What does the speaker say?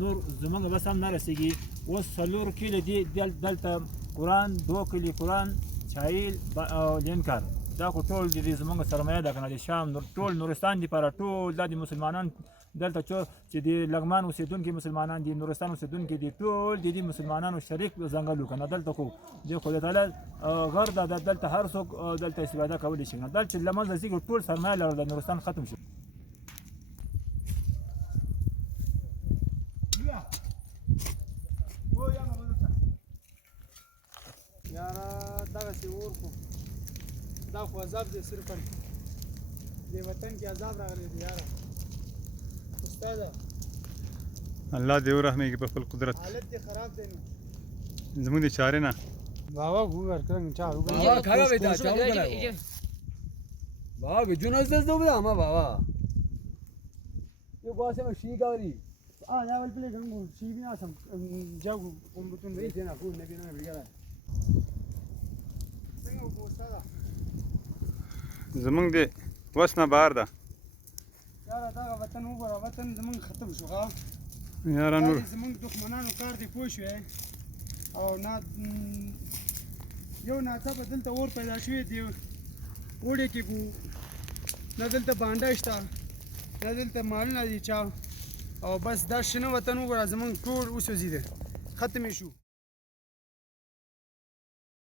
نور زمونږ بس هم نه رسېږي. اوس 4 کلي دي دلته قرآن، 2 کلي قرآن، چایل او لینکر، دا خو ټول د زمونږ سرمایه ده که نه د شام ټول نورستان دپاره ټول دا د مسلمانان دلته چې د لغمان اوسېدونکي مسلمانان دي، نورستان اوسېدونکي دي، ټول د دې مسلمانانو شریک ځنګل و که نه. دلته خو د خدای تعالی غر ده، دلته هر څوک دلته استفاده کولی شي. دلته چې له منځه ځي ټول سرمایه لرل د نورستان ختم شو. یاره دغسې اور خو دا خو عذاب دی صرفا دې وطن کې عذاب راغلی دی یاره. استاده الله دې ورحمېږي په خپل قدرت. حالت دې خراب دی نو زموږ د چارې نه بابا گوگر کرنگ چا بابا خراب ہے چا بابا بجون از دست دو بدا اما بابا یہ باسے میں شی گاوری یا ول پلی گنگو شی بنا سم جاگو کومبتون دی دینا کو نبی نه بیا څنګه وګورستا زموږ د وس نه بهر ده یاره دا وطن وګوره وطن زمونږ ختم شو ښه یاره نور زمونږ دښمنانو کار دی پوه شوې او نه یو ناڅاپه دلته اور پیدا شوی دی اوړی کې نه دلته بانډه شته نه دلته مالونه دي چا او بس دا شنه وطن وګوره زمونږ ټول وسوځېده ختم شو.